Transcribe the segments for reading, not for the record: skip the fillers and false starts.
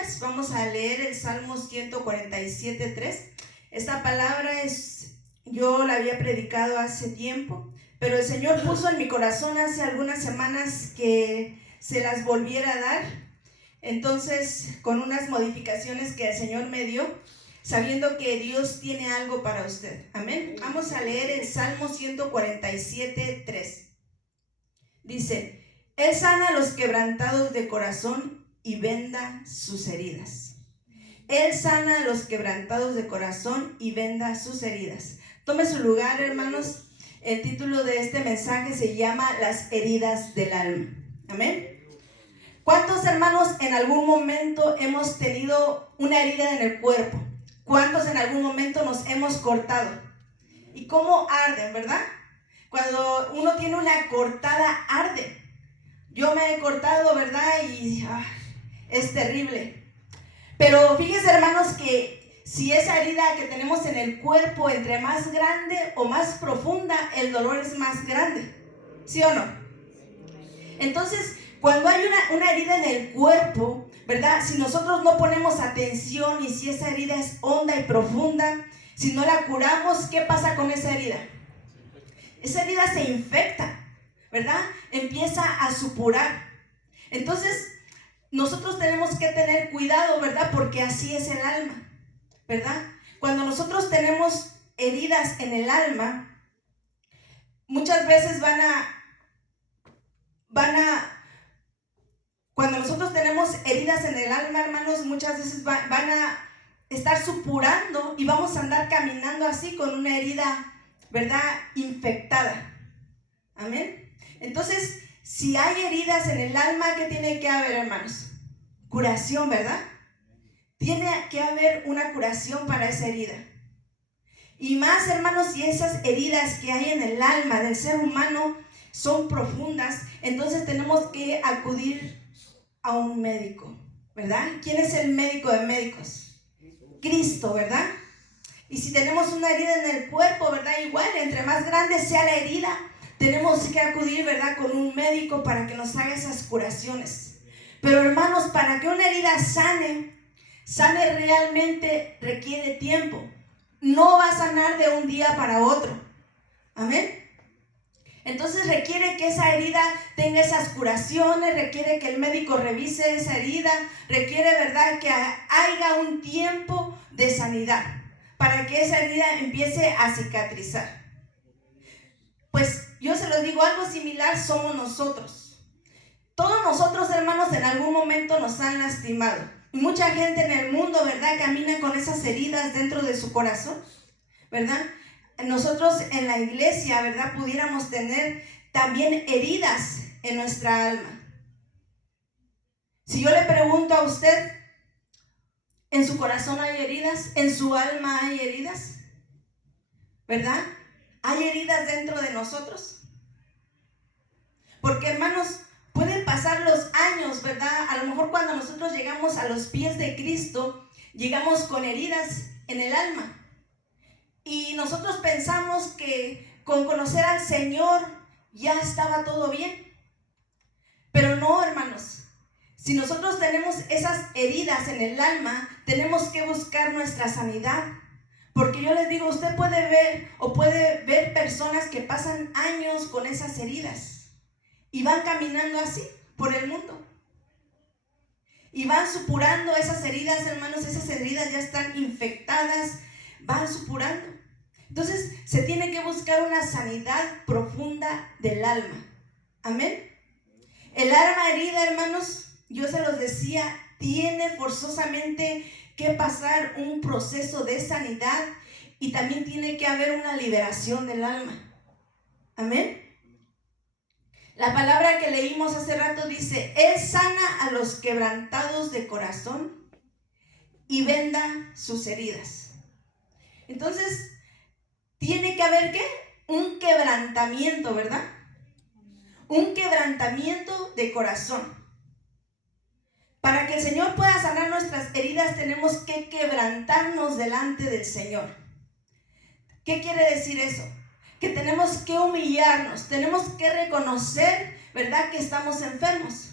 Biblias, vamos a leer el Salmo 147:3. Esta palabra yo la había predicado hace tiempo, pero el Señor puso en mi corazón hace algunas semanas que se las volviera a dar. Entonces, con unas modificaciones que el Señor me dio, sabiendo que Dios tiene algo para usted. Amén. Vamos a leer el Salmo 147:3. Dice: Él sana a los quebrantados de corazón y venda sus heridas. Él sana a los quebrantados de corazón y venda sus heridas. Tome su lugar, hermanos. El título de este mensaje se llama Las heridas del alma. Amén. ¿Cuántos hermanos en algún momento hemos tenido una herida en el cuerpo? ¿Cuántos en algún momento nos hemos cortado? ¿Y cómo arden, verdad? Cuando uno tiene una cortada, arde. Yo me he cortado, ¿verdad? Y es terrible. Pero fíjense, hermanos, que si esa herida que tenemos en el cuerpo, entre más grande o más profunda, el dolor es más grande. ¿Sí o no? Entonces, cuando hay una herida en el cuerpo, ¿verdad? Si nosotros no ponemos atención y si esa herida es honda y profunda, si no la curamos, ¿qué pasa con esa herida? Esa herida se infecta, ¿verdad? Empieza a supurar. Entonces, nosotros tenemos que tener cuidado, ¿verdad? Porque así es el alma, ¿verdad? Cuando nosotros tenemos heridas en el alma, muchas veces cuando nosotros tenemos heridas en el alma, hermanos, muchas veces van a estar supurando y vamos a andar caminando así con una herida, ¿verdad? Infectada. Amén. Entonces, si hay heridas en el alma, ¿qué tiene que haber, hermanos? Curación, ¿verdad? Tiene que haber una curación para esa herida. Y más, hermanos, si esas heridas que hay en el alma del ser humano son profundas, entonces tenemos que acudir a un médico, ¿verdad? ¿Quién es el médico de médicos? Cristo, ¿verdad? Y si tenemos una herida en el cuerpo, ¿verdad? Igual, entre más grande sea la herida, tenemos que acudir, ¿verdad?, con un médico para que nos haga esas curaciones. Pero, hermanos, para que una herida sane realmente requiere tiempo. No va a sanar de un día para otro. Amén. Entonces requiere que esa herida tenga esas curaciones, requiere que el médico revise esa herida, requiere, ¿verdad?, que haya un tiempo de sanidad para que esa herida empiece a cicatrizar. Pues yo se los digo, algo similar somos nosotros. Todos nosotros, hermanos, en algún momento nos han lastimado. Mucha gente en el mundo, ¿verdad?, camina con esas heridas dentro de su corazón, ¿verdad? Nosotros en la iglesia, ¿verdad?, pudiéramos tener también heridas en nuestra alma. Si yo le pregunto a usted, ¿en su corazón hay heridas? ¿En su alma hay heridas? ¿Verdad? ¿Hay heridas dentro de nosotros? Porque, hermanos, pueden pasar los años, ¿verdad? A lo mejor cuando nosotros llegamos a los pies de Cristo, llegamos con heridas en el alma. Y nosotros pensamos que con conocer al Señor ya estaba todo bien. Pero no, hermanos. Si nosotros tenemos esas heridas en el alma, tenemos que buscar nuestra sanidad. Porque yo les digo, usted puede ver personas que pasan años con esas heridas y van caminando así por el mundo. Y van supurando esas heridas, hermanos, esas heridas ya están infectadas, van supurando. Entonces, se tiene que buscar una sanidad profunda del alma. Amén. El alma herida, hermanos, yo se los decía, tiene forzosamente que pasar un proceso de sanidad y también tiene que haber una liberación del alma. Amén. La palabra que leímos hace rato dice: Él sana a los quebrantados de corazón y venda sus heridas. Entonces, tiene que haber ¿qué? Un quebrantamiento, ¿verdad? Un quebrantamiento de corazón. Para que el Señor pueda sanar nuestras heridas, tenemos que quebrantarnos delante del Señor. ¿Qué quiere decir eso? Que tenemos que humillarnos, tenemos que reconocer, ¿verdad?, que estamos enfermos.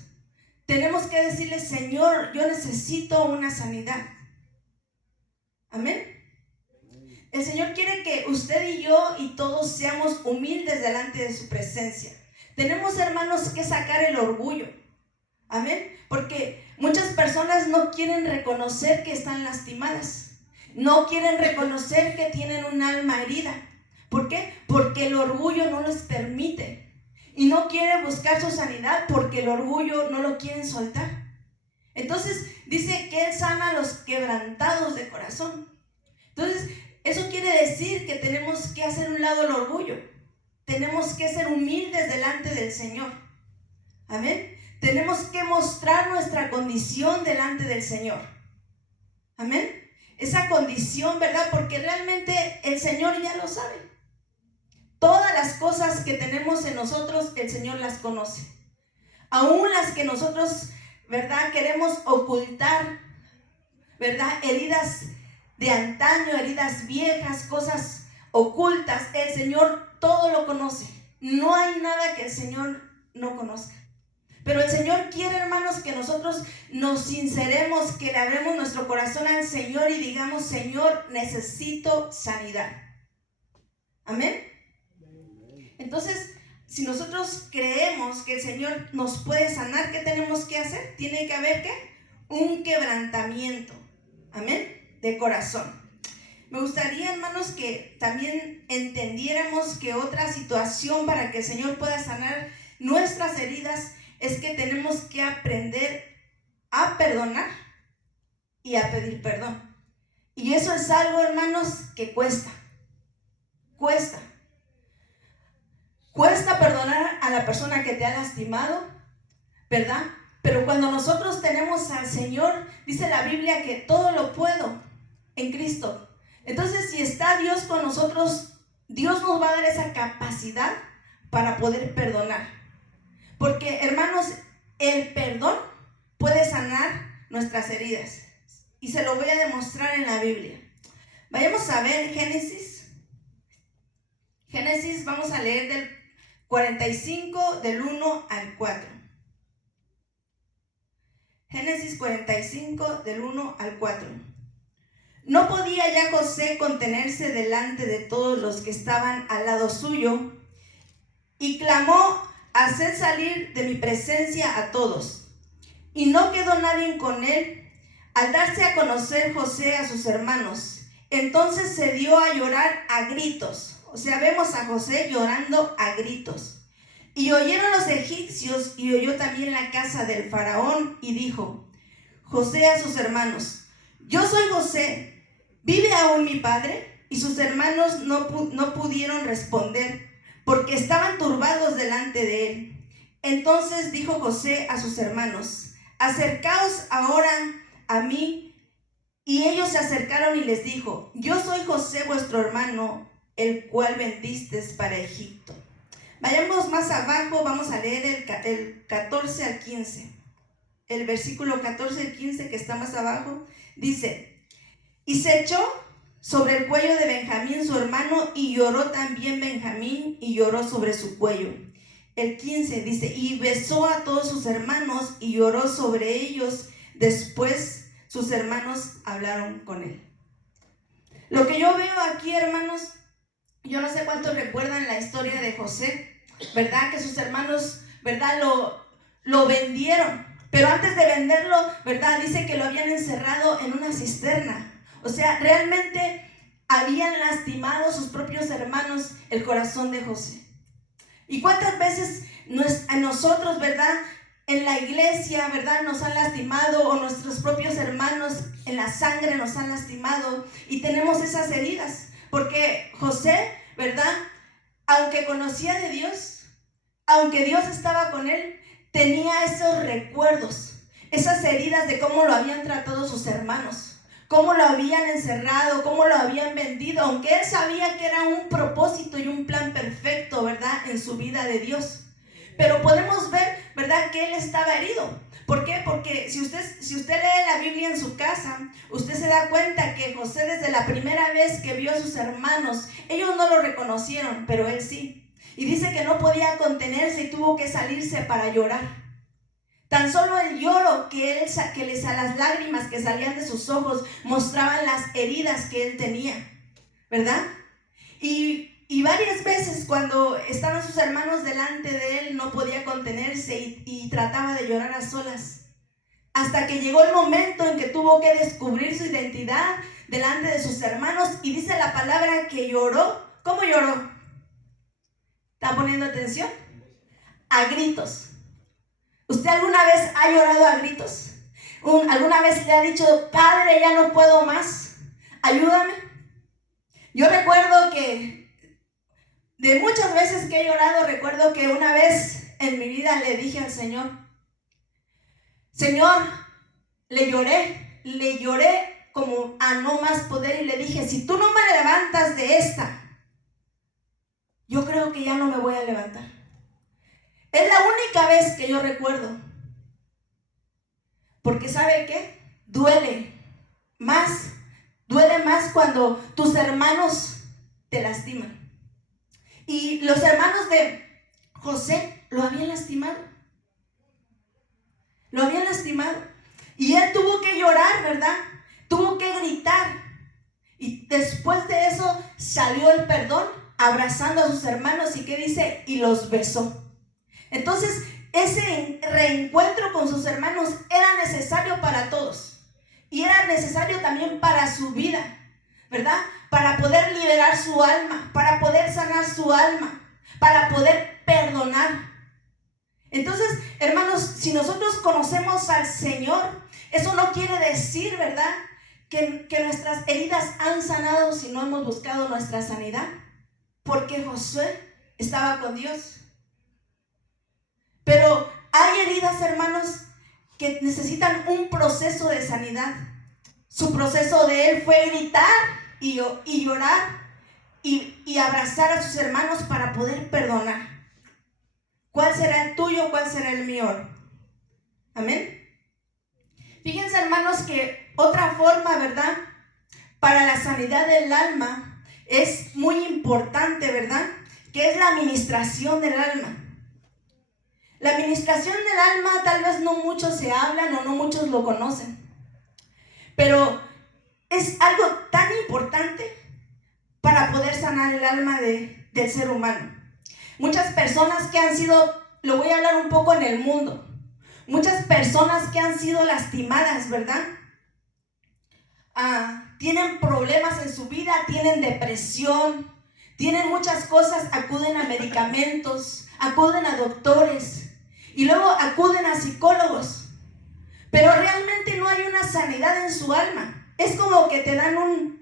tenemos que decirle, Señor, yo necesito una sanidad. Amén. El Señor quiere que usted y yo y todos seamos humildes delante de su presencia. Tenemos, hermanos, que sacar el orgullo. Amén. Porque muchas personas no quieren reconocer que están lastimadas. No quieren reconocer que tienen un alma herida. ¿Por qué? Porque el orgullo no les permite. Y no quieren buscar su sanidad porque el orgullo no lo quieren soltar. Entonces dice que Él sana a los quebrantados de corazón. Entonces eso quiere decir que tenemos que hacer un lado el orgullo. Tenemos que ser humildes delante del Señor. Amén. Tenemos que mostrar nuestra condición delante del Señor. Amén. Esa condición, ¿verdad? Porque realmente el Señor ya lo sabe. Todas las cosas que tenemos en nosotros, el Señor las conoce. Aún las que nosotros, ¿verdad?, queremos ocultar, ¿verdad? Heridas de antaño, heridas viejas, cosas ocultas. El Señor todo lo conoce. No hay nada que el Señor no conozca. Pero el Señor quiere, hermanos, que nosotros nos sinceremos, que le abramos nuestro corazón al Señor y digamos, Señor, necesito sanidad. Amén. Entonces, si nosotros creemos que el Señor nos puede sanar, ¿qué tenemos que hacer? Tiene que haber, ¿qué? Un quebrantamiento. Amén. De corazón. Me gustaría, hermanos, que también entendiéramos que otra situación para que el Señor pueda sanar nuestras heridas es que tenemos que aprender a perdonar y a pedir perdón. Y eso es algo, hermanos, que cuesta. Cuesta. Cuesta perdonar a la persona que te ha lastimado, ¿verdad? Pero cuando nosotros tenemos al Señor, dice la Biblia que todo lo puedo en Cristo. Entonces, si está Dios con nosotros, Dios nos va a dar esa capacidad para poder perdonar. Porque, hermanos, el perdón puede sanar nuestras heridas. Y se lo voy a demostrar en la Biblia. Vayamos a ver Génesis. Génesis, vamos a leer del 45, del 1 al 4. Génesis 45, del 1 al 4. No podía ya José contenerse delante de todos los que estaban al lado suyo, y clamó: haced salir de mi presencia a todos. Y no quedó nadie con él. Al darse a conocer José a sus hermanos, entonces se dio a llorar a gritos. O sea, vemos a José llorando a gritos. Y oyeron los egipcios, y oyó también la casa del faraón, y dijo José a sus hermanos: yo soy José, ¿vive aún mi padre? Y sus hermanos no pudieron responder, porque estaban turbados delante de él. Entonces dijo José a sus hermanos: acercaos ahora a mí. Y ellos se acercaron y les dijo: yo soy José vuestro hermano, el cual vendisteis para Egipto. Vayamos más abajo, vamos a leer el 14 al 15. El versículo 14 al 15 que está más abajo, dice: y se echó sobre el cuello de Benjamín su hermano, y lloró también Benjamín, y lloró sobre su cuello. El 15 dice: y besó a todos sus hermanos, y lloró sobre ellos. Después sus hermanos hablaron con él. Lo que yo veo aquí, hermanos, yo no sé cuántos recuerdan la historia de José, ¿verdad? Que sus hermanos, ¿verdad?, lo vendieron. Pero antes de venderlo, ¿verdad?, dice que lo habían encerrado en una cisterna. O sea, realmente habían lastimado sus propios hermanos el corazón de José. ¿Y cuántas veces a nosotros, ¿verdad?, en la iglesia, ¿verdad?, nos han lastimado, o nuestros propios hermanos en la sangre nos han lastimado, y tenemos esas heridas? Porque José, ¿verdad?, aunque conocía de Dios, aunque Dios estaba con él, tenía esos recuerdos, esas heridas de cómo lo habían tratado sus hermanos, cómo lo habían encerrado, cómo lo habían vendido, aunque él sabía que era un propósito y un plan perfecto, ¿verdad?, en su vida de Dios. Pero podemos ver, ¿verdad?, que él estaba herido. ¿Por qué? Porque si usted lee la Biblia en su casa, usted se da cuenta que José, desde la primera vez que vio a sus hermanos, ellos no lo reconocieron, pero él sí. Y dice que no podía contenerse y tuvo que salirse para llorar. Tan solo el lloro las lágrimas que salían de sus ojos mostraban las heridas que él tenía, ¿verdad? Y varias veces cuando estaban sus hermanos delante de él no podía contenerse y trataba de llorar a solas. Hasta que llegó el momento en que tuvo que descubrir su identidad delante de sus hermanos, y dice la palabra que lloró. ¿Cómo lloró? ¿Está poniendo atención? A gritos. ¿Usted alguna vez ha llorado a gritos? ¿Alguna vez le ha dicho, Padre, ya no puedo más, ayúdame? Yo recuerdo que de muchas veces que he llorado, recuerdo que una vez en mi vida le dije al Señor, Señor, le lloré como a no más poder, y le dije, si tú no me levantas de esta, yo creo que ya no me voy a levantar. Es la única vez que yo recuerdo. Porque ¿sabe qué? Duele más cuando tus hermanos te lastiman. Y los hermanos de José lo habían lastimado. Lo habían lastimado. Y él tuvo que llorar, ¿verdad? Tuvo que gritar. Y después de eso salió el perdón, abrazando a sus hermanos. ¿Y qué dice? Y los besó. Entonces, ese reencuentro con sus hermanos era necesario para todos. Y era necesario también para su vida, ¿verdad? Para poder liberar su alma, para poder sanar su alma, para poder perdonar. Entonces, hermanos, si nosotros conocemos al Señor, eso no quiere decir, ¿verdad?, que nuestras heridas han sanado si no hemos buscado nuestra sanidad. Porque Josué estaba con Dios. Pero hay heridas, hermanos, que necesitan un proceso de sanidad. Su proceso de él fue gritar y llorar y abrazar a sus hermanos para poder perdonar. ¿Cuál será el tuyo? ¿Cuál será el mío? Amén. Fíjense, hermanos, que otra forma, ¿verdad?, para la sanidad del alma es muy importante, ¿verdad?, que es la administración del alma. La administración del alma tal vez no muchos se hablan o no muchos lo conocen, pero es algo tan importante para poder sanar el alma del ser humano. Muchas personas que han sido, lo voy a hablar un poco en el mundo, muchas personas que han sido lastimadas, ¿verdad? Tienen problemas en su vida, tienen depresión, tienen muchas cosas, acuden a medicamentos, acuden a doctores y luego acuden a psicólogos, pero realmente no hay una sanidad en su alma. Es como que te dan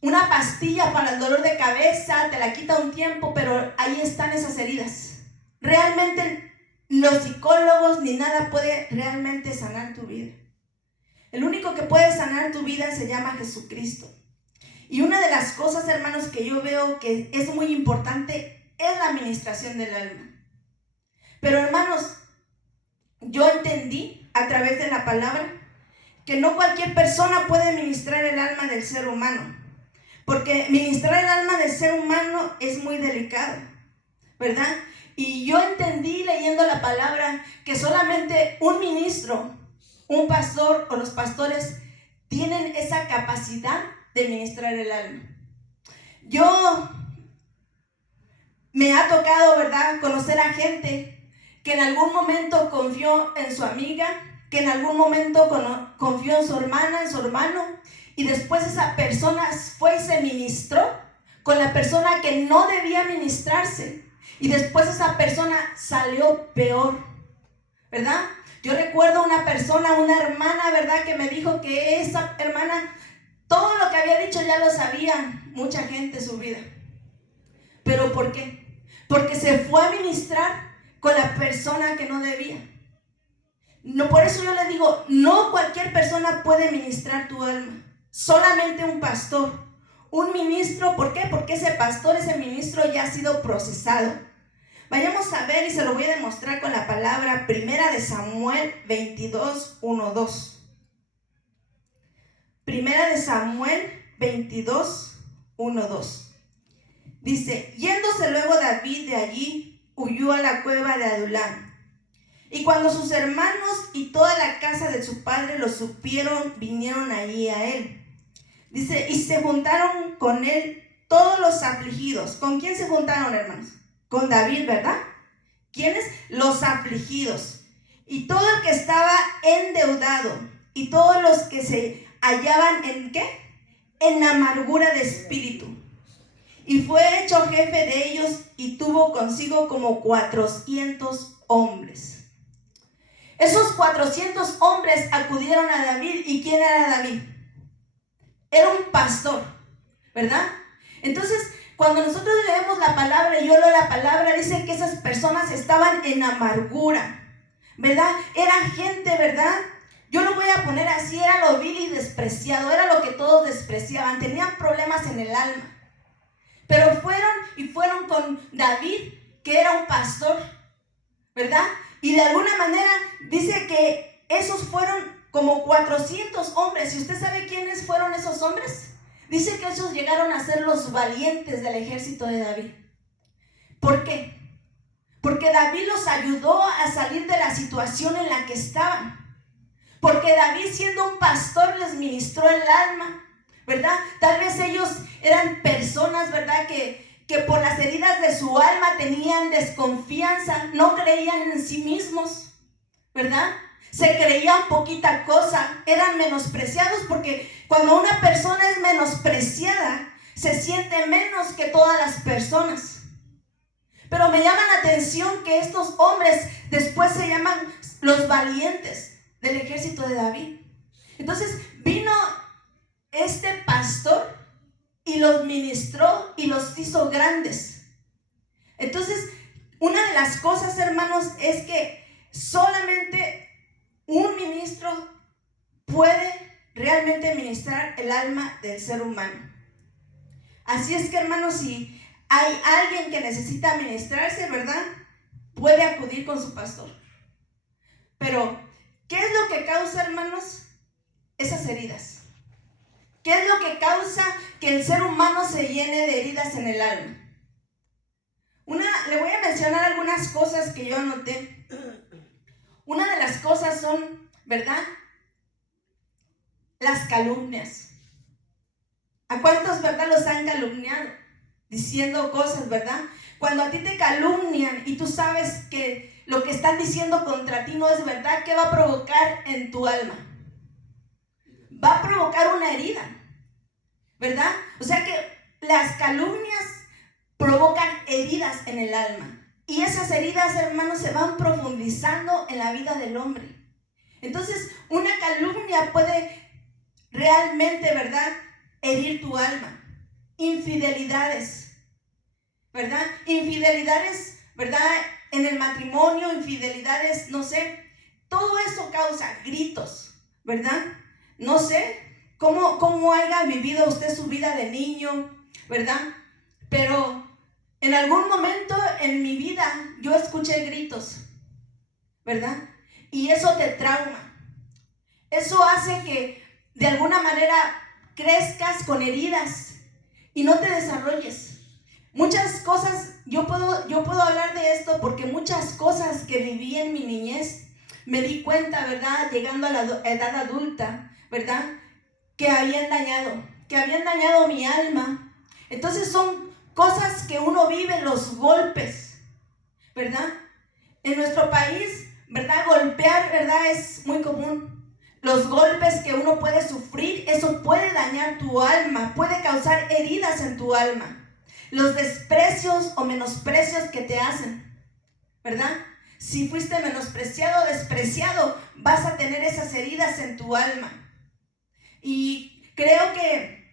una pastilla para el dolor de cabeza, te la quita un tiempo, pero ahí están esas heridas. Realmente los psicólogos ni nada puede realmente sanar tu vida. El único que puede sanar tu vida se llama Jesucristo. Y una de las cosas, hermanos, que yo veo que es muy importante es la administración del alma. Pero, hermanos, yo entendí a través de la palabra que no cualquier persona puede ministrar el alma del ser humano, porque ministrar el alma del ser humano es muy delicado, ¿verdad? Y yo entendí leyendo la palabra que solamente un ministro, un pastor o los pastores tienen esa capacidad de ministrar el alma. Yo me ha tocado, ¿verdad?, conocer a gente que en algún momento confió en su amiga, que en algún momento confió en su hermana, en su hermano, y después esa persona fue y se ministró con la persona que no debía ministrarse, y después esa persona salió peor, ¿verdad? Yo recuerdo una persona, una hermana, ¿verdad?, que me dijo que esa hermana, todo lo que había dicho ya lo sabía mucha gente en su vida. ¿Pero por qué? Porque se fue a ministrar con la persona que no debía. No, por eso yo le digo, no cualquier persona puede ministrar tu alma. Solamente un pastor, un ministro. ¿Por qué? Porque ese pastor, ese ministro ya ha sido procesado. Vayamos a ver, y se lo voy a demostrar con la palabra. Primera de Samuel 22, 1, 2. Primera de Samuel 22, 1, 2. Dice, yéndose luego David de allí, huyó a la cueva de Adulam. Y cuando sus hermanos y toda la casa de su padre lo supieron, vinieron allí a él. Dice, y se juntaron con él todos los afligidos. ¿Con quién se juntaron, hermanos? Con David, ¿verdad? ¿Quiénes? Los afligidos. Y todo el que estaba endeudado, y todos los que se hallaban en ¿qué? En amargura de espíritu. Y fue hecho jefe de ellos, y tuvo consigo como 400 hombres. Esos 400 hombres acudieron a David. ¿Y quién era David? Era un pastor, ¿verdad? Entonces, cuando nosotros leemos la palabra, y yo leo la palabra, dice que esas personas estaban en amargura, ¿verdad? Era gente, ¿verdad? Yo lo voy a poner así, era lo vil y despreciado, era lo que todos despreciaban, tenían problemas en el alma. Pero fueron con David, que era un pastor, ¿verdad? Y de alguna manera dice que esos fueron como 400 hombres. ¿Y usted sabe quiénes fueron esos hombres? Dice que esos llegaron a ser los valientes del ejército de David. ¿Por qué? Porque David los ayudó a salir de la situación en la que estaban. Porque David, siendo un pastor, les ministró el alma, ¿verdad? Tal vez ellos eran personas, ¿verdad? Que por las heridas de su alma tenían desconfianza, no creían en sí mismos, ¿verdad? Se creían poquita cosa, eran menospreciados, porque cuando una persona es menospreciada, se siente menos que todas las personas. Pero me llama la atención que estos hombres después se llaman los valientes del ejército de David. Entonces vino este pastor y los ministró y los hizo grandes. Entonces, una de las cosas, hermanos, es que solamente un ministro puede realmente ministrar el alma del ser humano. Así es que, hermanos, si hay alguien que necesita ministrarse, ¿verdad?, puede acudir con su pastor. Pero, ¿qué es lo que causa, hermanos, esas heridas? ¿Qué es lo que causa que el ser humano se llene de heridas en el alma? Le voy a mencionar algunas cosas que yo anoté. Una de las cosas son, ¿verdad?, las calumnias. ¿A cuántos, verdad, los han calumniado? Diciendo cosas, ¿verdad? Cuando a ti te calumnian y tú sabes que lo que están diciendo contra ti no es verdad, ¿qué va a provocar en tu alma? Va a provocar una herida, ¿verdad? O sea que las calumnias provocan heridas en el alma. Y esas heridas, hermanos, se van profundizando en la vida del hombre. Entonces, una calumnia puede realmente, ¿verdad?, herir tu alma. Infidelidades, ¿verdad? Infidelidades, ¿verdad?, en el matrimonio, infidelidades, no sé. Todo eso causa gritos, ¿verdad? No sé cómo haya vivido usted su vida de niño, ¿verdad? Pero en algún momento en mi vida yo escuché gritos, ¿verdad? Y eso te trauma. Eso hace que de alguna manera crezcas con heridas y no te desarrolles. Muchas cosas, yo puedo hablar de esto porque muchas cosas que viví en mi niñez me di cuenta, ¿verdad?, llegando a la edad adulta, ¿verdad?, que habían dañado mi alma. Entonces son cosas que uno vive, los golpes, ¿verdad? En nuestro país, ¿verdad?, golpear, ¿verdad?, es muy común. Los golpes que uno puede sufrir, eso puede dañar tu alma, puede causar heridas en tu alma. Los desprecios o menosprecios que te hacen, ¿verdad? Si fuiste menospreciado o despreciado, vas a tener esas heridas en tu alma. Y creo que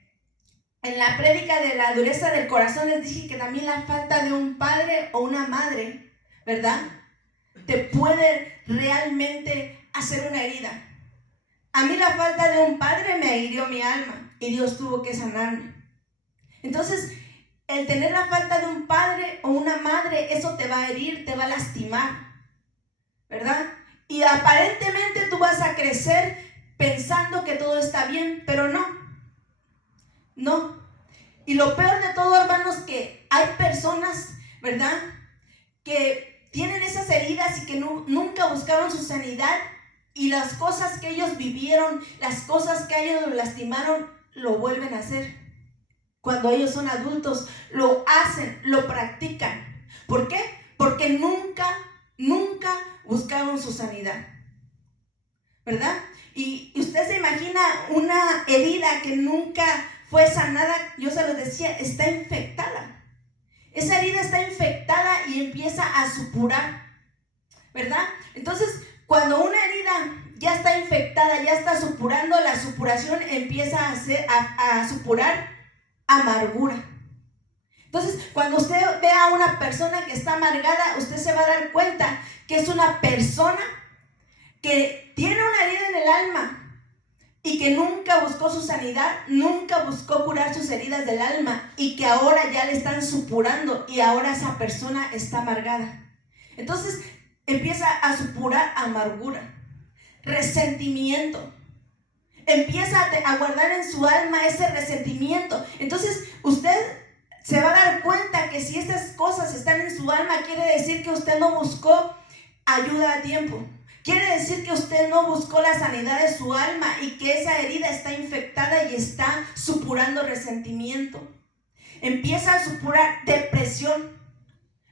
en la prédica de la dureza del corazón les dije que también la falta de un padre o una madre, ¿verdad?, te puede realmente hacer una herida. A mí la falta de un padre me hirió mi alma y Dios tuvo que sanarme. Entonces, el tener la falta de un padre o una madre, eso te va a herir, te va a lastimar, ¿verdad? Y aparentemente tú vas a crecer pensando que todo está bien, pero no. Y lo peor de todo, hermanos, que hay personas, ¿verdad?, que tienen esas heridas y que nunca buscaron su sanidad, y las cosas que ellos vivieron, las cosas que a ellos los lastimaron, lo vuelven a hacer. Cuando ellos son adultos, lo hacen, lo practican. ¿Por qué? Porque nunca buscaron su sanidad, ¿verdad? Y usted se imagina una herida que nunca fue sanada, yo se lo decía, está infectada. Esa herida está infectada y empieza a supurar, ¿verdad? Entonces, cuando una herida ya está infectada, ya está supurando, la supuración empieza a supurar amargura. Entonces, cuando usted ve a una persona que está amargada, usted se va a dar cuenta que es una persona que tiene una herida en el alma y que nunca buscó su sanidad, nunca buscó curar sus heridas del alma, y que ahora ya le están supurando y ahora esa persona está amargada. Entonces empieza a supurar amargura, resentimiento. Empieza a guardar en su alma ese resentimiento. Entonces usted se va a dar cuenta que si estas cosas están en su alma, quiere decir que usted no buscó ayuda a tiempo. Quiere decir que usted no buscó la sanidad de su alma y que esa herida está infectada y está supurando resentimiento. Empieza a supurar depresión,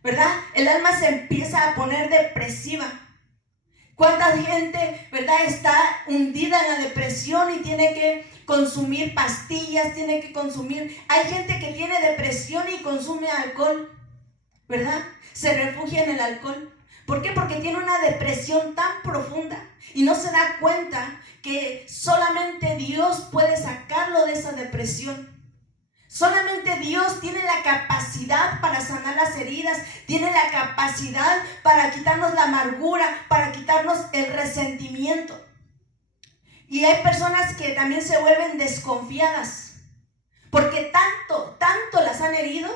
¿verdad? El alma se empieza a poner depresiva. ¿Cuánta gente, verdad, está hundida en la depresión y tiene que consumir pastillas, tiene que consumir? Hay gente que tiene depresión y consume alcohol, ¿verdad? Se refugia en el alcohol. ¿Por qué? Porque tiene una depresión tan profunda y no se da cuenta que solamente Dios puede sacarlo de esa depresión. Solamente Dios tiene la capacidad para sanar las heridas, tiene la capacidad para quitarnos la amargura, para quitarnos el resentimiento. Y hay personas que también se vuelven desconfiadas, porque tanto las han herido,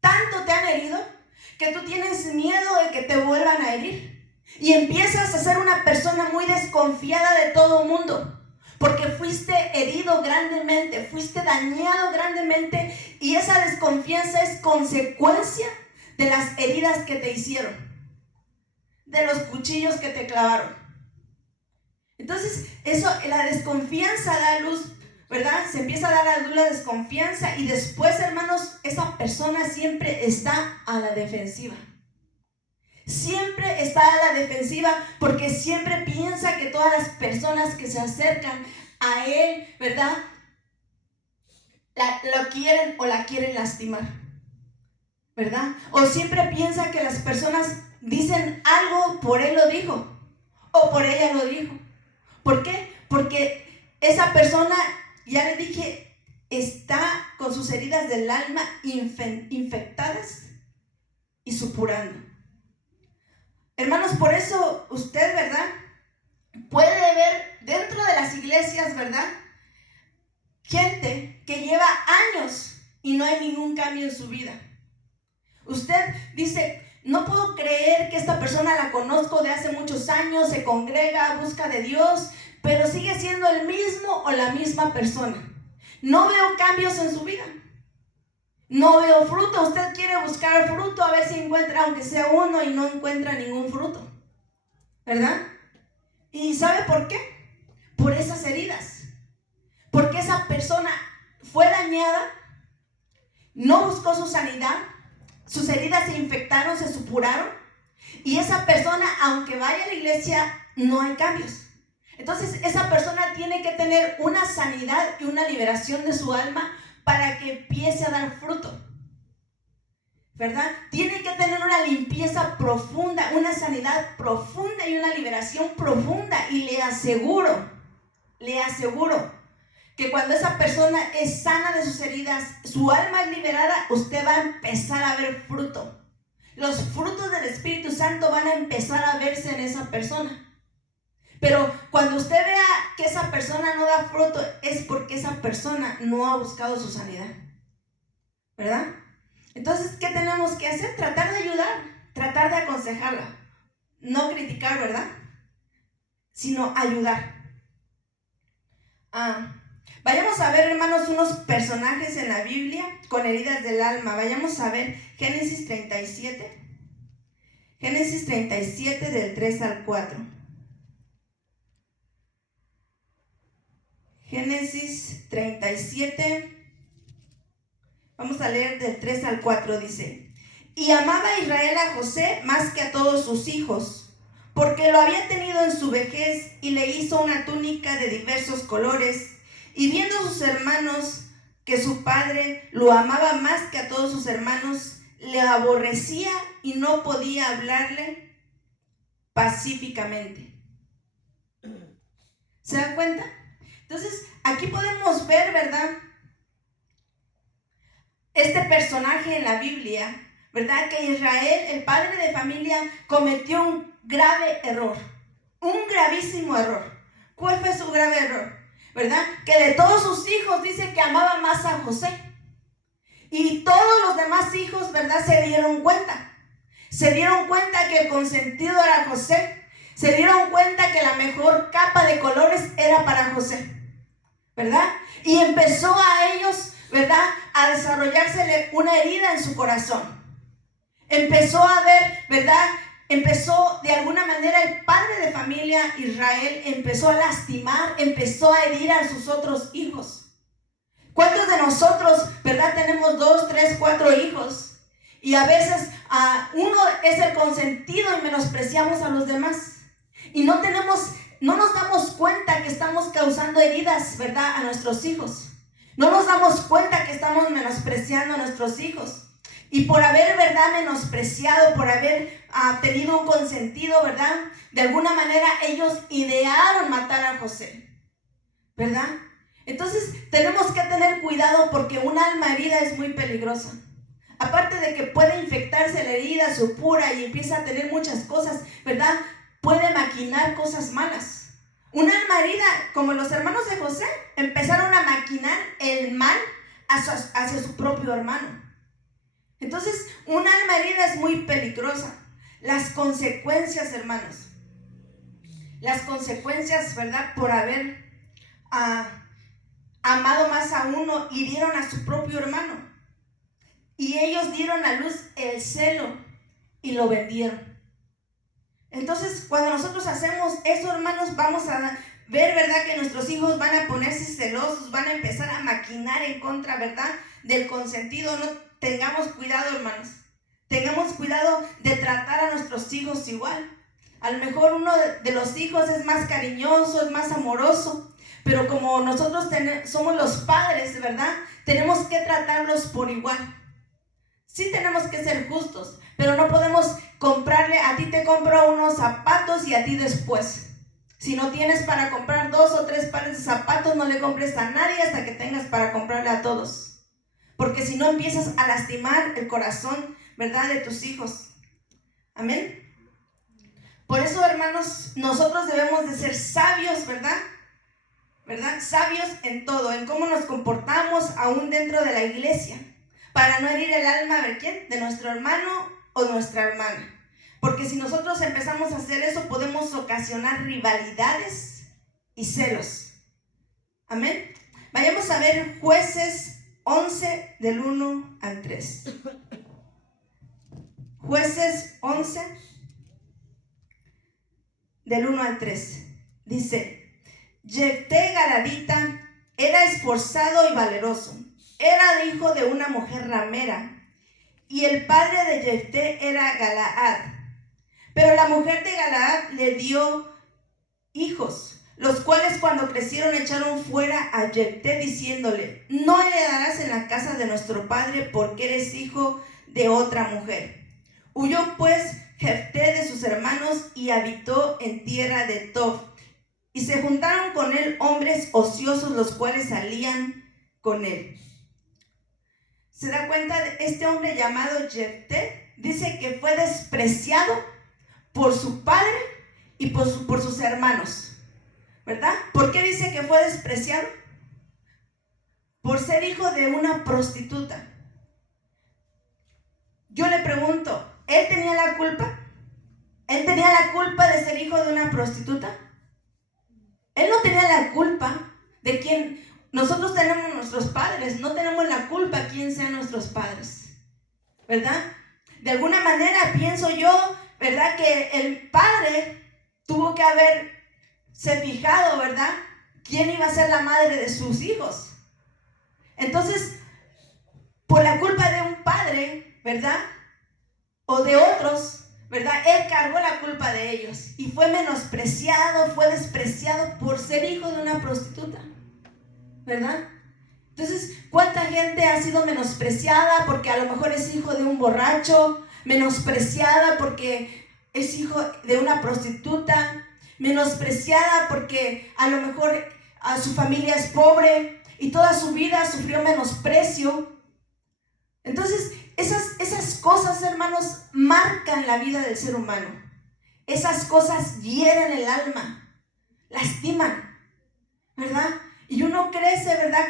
tanto te han herido, que tú tienes miedo de que te vuelvan a herir. Y empiezas a ser una persona muy desconfiada de todo el mundo, porque fuiste herido grandemente, fuiste dañado grandemente, y esa desconfianza es consecuencia de las heridas que te hicieron, de los cuchillos que te clavaron. Entonces, la desconfianza da luz, ¿verdad? Se empieza a dar a luz la desconfianza, y después, hermanos, esa persona siempre está a la defensiva. Siempre está a la defensiva porque siempre piensa que todas las personas que se acercan a él, ¿verdad?, lo quieren o la quieren lastimar, ¿verdad? O siempre piensa que las personas dicen algo, por él lo dijo o por ella lo dijo. ¿Por qué? Porque esa persona, ya le dije, está con sus heridas del alma infectadas y supurando. Hermanos, por eso usted, ¿verdad?, puede ver dentro de las iglesias, ¿verdad?, gente que lleva años y no hay ningún cambio en su vida. Usted dice, no puedo creer que esta persona la conozco de hace muchos años, se congrega, busca de Dios, pero sigue siendo el mismo o la misma persona. No veo cambios en su vida. No veo fruto. Usted quiere buscar fruto, a ver si encuentra, aunque sea uno, y no encuentra ningún fruto, ¿verdad? ¿Y sabe por qué? Por esas heridas. Porque esa persona fue dañada, no buscó su sanidad, sus heridas se infectaron, se supuraron, y esa persona, aunque vaya a la iglesia, no hay cambios. Entonces, esa persona tiene que tener una sanidad y una liberación de su alma para que empiece a dar fruto, ¿verdad? Tiene que tener una limpieza profunda, una sanidad profunda y una liberación profunda. Y le aseguro que cuando esa persona es sana de sus heridas, su alma es liberada, usted va a empezar a ver fruto. Los frutos del Espíritu Santo van a empezar a verse en esa persona. Pero cuando usted vea que esa persona no da fruto, es porque esa persona no ha buscado su sanidad, ¿verdad? Entonces, ¿qué tenemos que hacer? Tratar de ayudar, tratar de aconsejarla. No criticar, ¿verdad?, sino ayudar. Vayamos a ver, hermanos, unos personajes en la Biblia con heridas del alma. Vayamos a ver Génesis 37. Génesis 37 del 3 al 4. Génesis 37, vamos a leer del 3 al 4, dice: y amaba Israel a José más que a todos sus hijos, porque lo había tenido en su vejez, y le hizo una túnica de diversos colores. Y viendo sus hermanos que su padre lo amaba más que a todos sus hermanos, le aborrecía y no podía hablarle pacíficamente. ¿Se da cuenta? Entonces, aquí podemos ver, ¿verdad? Este personaje en la Biblia, ¿verdad? Que Israel, el padre de familia, cometió un grave error, un gravísimo error. ¿Cuál fue su grave error? ¿Verdad? Que de todos sus hijos dice que amaba más a José. Y todos los demás hijos, ¿verdad? Se dieron cuenta. Se dieron cuenta que el consentido era José. Se dieron cuenta que la mejor capa de colores era para José, ¿verdad? Y empezó a ellos, ¿verdad?, a desarrollársele una herida en su corazón. Empezó a ver, ¿verdad? Empezó de alguna manera el padre de familia Israel, empezó a lastimar, empezó a herir a sus otros hijos. ¿Cuántos de nosotros, ¿verdad?, tenemos 2, 3, 4 hijos? Y a veces uno es el consentido y menospreciamos a los demás. Y no nos damos cuenta que estamos causando heridas, ¿verdad?, a nuestros hijos. No nos damos cuenta que estamos menospreciando a nuestros hijos. Y por haber, ¿verdad?, menospreciado, por haber tenido un consentido, ¿verdad?, de alguna manera ellos idearon matar a José, ¿verdad? Entonces tenemos que tener cuidado, porque un alma herida es muy peligrosa. Aparte de que puede infectarse la herida, supura y empieza a tener muchas cosas, ¿verdad?, puede maquinar cosas malas. Un alma herida, como los hermanos de José, empezaron a maquinar el mal hacia su propio hermano. Entonces, un alma herida es muy peligrosa. Las consecuencias, hermanos, las consecuencias, ¿verdad?, por haber amado más a uno, hirieron a su propio hermano. Y ellos dieron a luz el celo y lo vendieron. Entonces, cuando nosotros hacemos eso, hermanos, vamos a ver, ¿verdad?, que nuestros hijos van a ponerse celosos, van a empezar a maquinar en contra, ¿verdad?, del consentido. No tengamos cuidado, hermanos. Tengamos cuidado de tratar a nuestros hijos igual. A lo mejor uno de los hijos es más cariñoso, es más amoroso, pero como nosotros somos los padres, ¿verdad?, tenemos que tratarlos por igual. Sí tenemos que ser justos, pero no podemos comprarle, a ti te compro unos zapatos y a ti después. Si no tienes para comprar 2 o 3 pares de zapatos, no le compres a nadie hasta que tengas para comprarle a todos. Porque si no, empiezas a lastimar el corazón, ¿verdad?, de tus hijos. Amén. Por eso, hermanos, nosotros debemos de ser sabios, ¿verdad? Sabios en todo, en cómo nos comportamos aún dentro de la iglesia, para no herir el alma, ¿de quién? De nuestro hermano o nuestra hermana. Porque si nosotros empezamos a hacer eso, podemos ocasionar rivalidades y celos. Amén. Vayamos a ver Jueces 11 del 1 al 3. Jueces 11 del 1 al 3. Dice: Jefté Galadita era esforzado y valeroso. Era hijo de una mujer ramera, y el padre de Jefté era Galaad. Pero la mujer de Galaad le dio hijos, los cuales cuando crecieron echaron fuera a Jefté, diciéndole: no heredarás en la casa de nuestro padre, porque eres hijo de otra mujer. Huyó pues Jefté de sus hermanos y habitó en tierra de Tob. Y se juntaron con él hombres ociosos, los cuales salían con él. ¿Se da cuenta? De este hombre llamado Jefté dice que fue despreciado por su padre y por sus hermanos, ¿verdad? ¿Por qué dice que fue despreciado? Por ser hijo de una prostituta. Yo le pregunto, ¿él tenía la culpa? ¿Él tenía la culpa de ser hijo de una prostituta? Él no tenía la culpa de quién. Nosotros tenemos nuestros padres, no tenemos la culpa a quién sean nuestros padres, ¿verdad? De alguna manera pienso yo, ¿verdad? Que el padre tuvo que haberse fijado, ¿verdad? ¿Quién iba a ser la madre de sus hijos? Entonces, por la culpa de un padre, ¿verdad? O de otros, ¿verdad? Él cargó la culpa de ellos y fue menospreciado, fue despreciado por ser hijo de una prostituta, ¿verdad? Entonces, ¿cuánta gente ha sido menospreciada porque a lo mejor es hijo de un borracho? Menospreciada porque es hijo de una prostituta, menospreciada porque a lo mejor a su familia es pobre y toda su vida sufrió menosprecio. Entonces, esas cosas, hermanos, marcan la vida del ser humano. Esas cosas hieren el alma, lastiman, ¿verdad? Y uno crece, ¿verdad?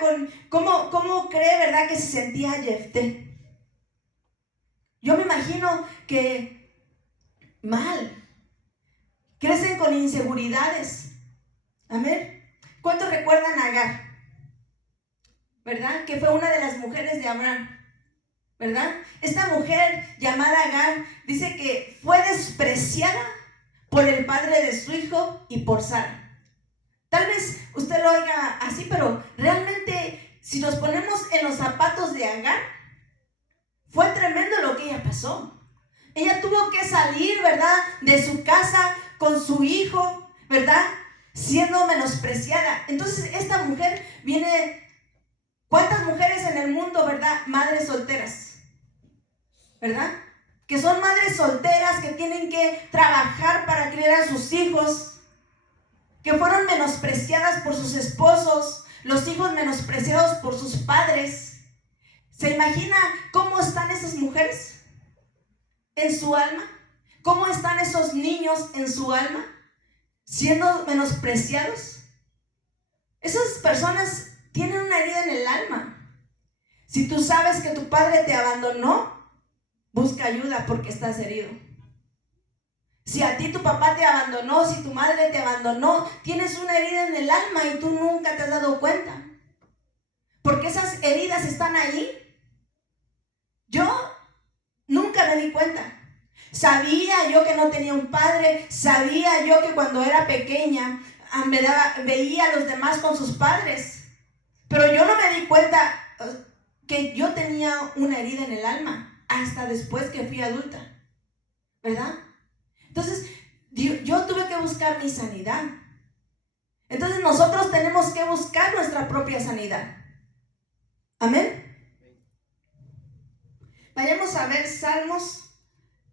¿Cómo cree, verdad, que se sentía Jefté? Yo me imagino que mal. Crecen con inseguridades. Amén. ¿Cuántos recuerdan a Agar? ¿Verdad? Que fue una de las mujeres de Abraham. ¿Verdad? Esta mujer llamada Agar dice que fue despreciada por el padre de su hijo y por Sara. Tal vez usted lo oiga así, pero realmente si nos ponemos en los zapatos de Agar, fue tremendo lo que ella pasó. Ella tuvo que salir, ¿verdad?, de su casa con su hijo, ¿verdad?, siendo menospreciada. Entonces esta mujer viene. ¿Cuántas mujeres en el mundo, verdad, madres solteras? ¿Verdad? Que son madres solteras, que tienen que trabajar para criar a sus hijos, que fueron menospreciadas por sus esposos, los hijos menospreciados por sus padres. ¿Se imagina cómo están esas mujeres en su alma? ¿Cómo están esos niños en su alma siendo menospreciados? Esas personas tienen una herida en el alma. Si tú sabes que tu padre te abandonó, busca ayuda porque estás herido. Si a ti tu papá te abandonó, si tu madre te abandonó, tienes una herida en el alma y tú nunca te has dado cuenta. Porque esas heridas están ahí. Yo nunca me di cuenta. Sabía yo que no tenía un padre, sabía yo que cuando era pequeña veía a los demás con sus padres, pero yo no me di cuenta que yo tenía una herida en el alma hasta después que fui adulta, ¿verdad? Entonces yo tuve que buscar mi sanidad. Entonces nosotros tenemos que buscar nuestra propia sanidad. Amén. Vayamos a ver Salmos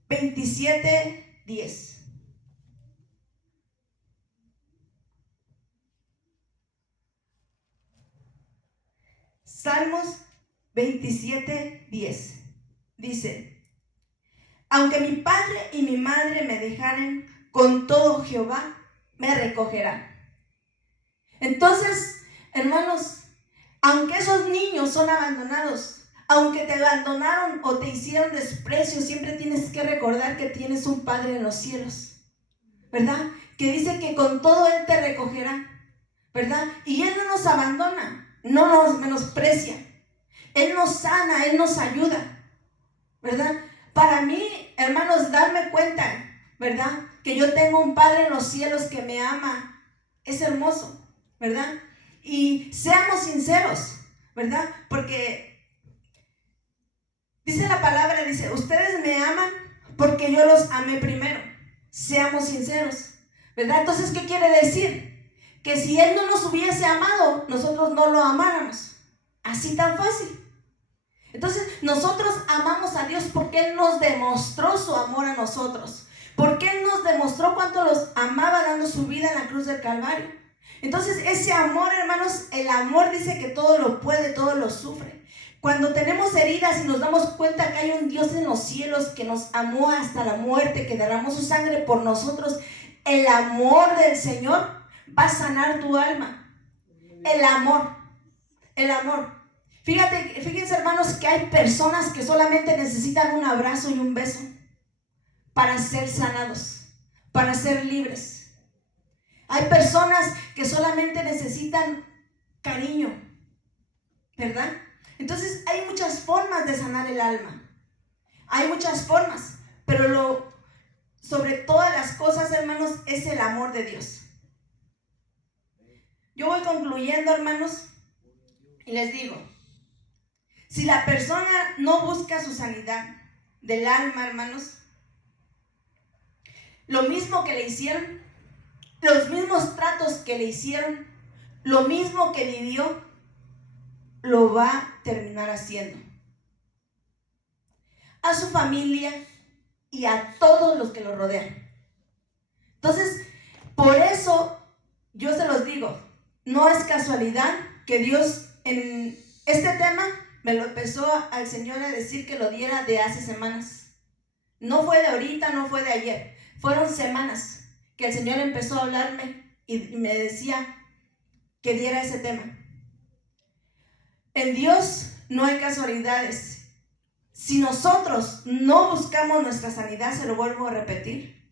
27:10. Salmos 27:10 dice: aunque mi padre y mi madre me dejaren, con todo Jehová me recogerá. Entonces, hermanos, aunque esos niños son abandonados, aunque te abandonaron o te hicieron desprecio, siempre tienes que recordar que tienes un Padre en los cielos, ¿verdad? Que dice que con todo Él te recogerá, ¿verdad? Y Él no nos abandona, no nos menosprecia. Él nos sana, Él nos ayuda, ¿verdad? Para mí, hermanos, darme cuenta, ¿verdad?, que yo tengo un Padre en los cielos que me ama, es hermoso, ¿verdad? Y seamos sinceros, ¿verdad? Porque dice la palabra, dice, ustedes me aman porque yo los amé primero. Seamos sinceros, ¿verdad? Entonces, ¿qué quiere decir? Que si Él no nos hubiese amado, nosotros no lo amáramos. Así tan fácil. Entonces, nosotros amamos a Dios porque Él nos demostró su amor a nosotros. Porque Él nos demostró cuánto los amaba dando su vida en la cruz del Calvario. Entonces, ese amor, hermanos, el amor dice que todo lo puede, todo lo sufre. Cuando tenemos heridas y nos damos cuenta que hay un Dios en los cielos que nos amó hasta la muerte, que derramó su sangre por nosotros, el amor del Señor va a sanar tu alma. El amor. Fíjense, hermanos, que hay personas que solamente necesitan un abrazo y un beso para ser sanados, para ser libres. Hay personas que solamente necesitan cariño, ¿verdad? Entonces hay muchas formas de sanar el alma. Hay muchas formas, pero sobre todas las cosas, hermanos, es el amor de Dios. Yo voy concluyendo, hermanos, y les digo, si la persona no busca su sanidad del alma, hermanos, lo mismo que le hicieron, los mismos tratos que le hicieron, lo mismo que vivió, lo va a terminar haciendo a su familia y a todos los que lo rodean. Entonces, por eso yo se los digo, no es casualidad que Dios en este tema me lo empezó al Señor a decir que lo diera de hace semanas. No fue de ahorita, no fue de ayer, fueron semanas que el Señor empezó a hablarme y me decía que diera ese tema. En Dios no hay casualidades. Si nosotros no buscamos nuestra sanidad, se lo vuelvo a repetir,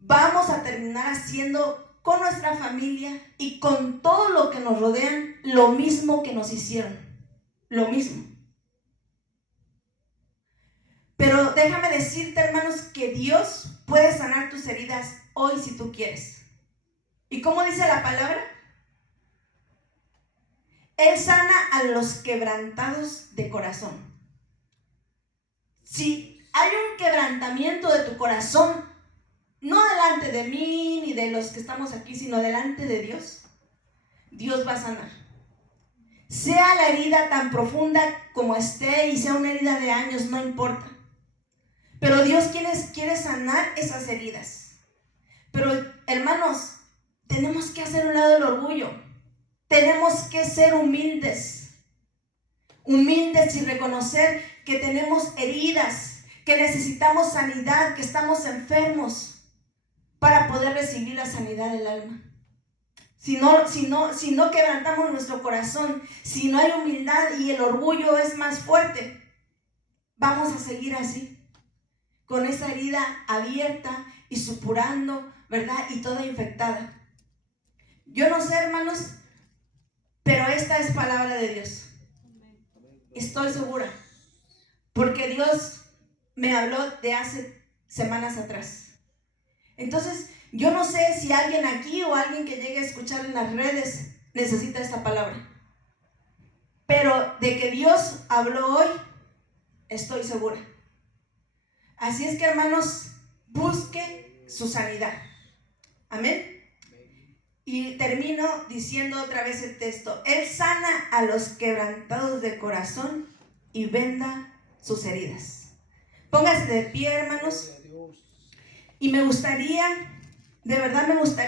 vamos a terminar haciendo con nuestra familia y con todo lo que nos rodean lo mismo que nos hicieron, lo mismo. Pero déjame decirte, hermanos, que Dios puede sanar tus heridas hoy si tú quieres. ¿Y cómo dice la palabra? Él sana a los quebrantados de corazón. Si hay un quebrantamiento de tu corazón, no delante de mí ni de los que estamos aquí, sino delante de Dios, Dios va a sanar. Sea la herida tan profunda como esté y sea una herida de años, no importa. Pero Dios quiere sanar esas heridas. Pero, hermanos, tenemos que hacer a un lado el orgullo. Tenemos que ser humildes. Humildes y reconocer que tenemos heridas, que necesitamos sanidad, que estamos enfermos para poder recibir la sanidad del alma. Si no quebrantamos nuestro corazón, si no hay humildad y el orgullo es más fuerte, vamos a seguir así, con esa herida abierta y supurando, ¿verdad? Y toda infectada. Yo no sé, hermanos, pero esta es palabra de Dios. Estoy segura, porque Dios me habló de hace semanas atrás. Entonces, yo no sé si alguien aquí o alguien que llegue a escuchar en las redes necesita esta palabra. Pero de que Dios habló hoy, estoy segura. Así es que, hermanos, busque su sanidad. Amén. Y termino diciendo otra vez el texto. Él sana a los quebrantados de corazón y venda sus heridas. Póngase de pie, hermanos. Y me gustaría, de verdad me gustaría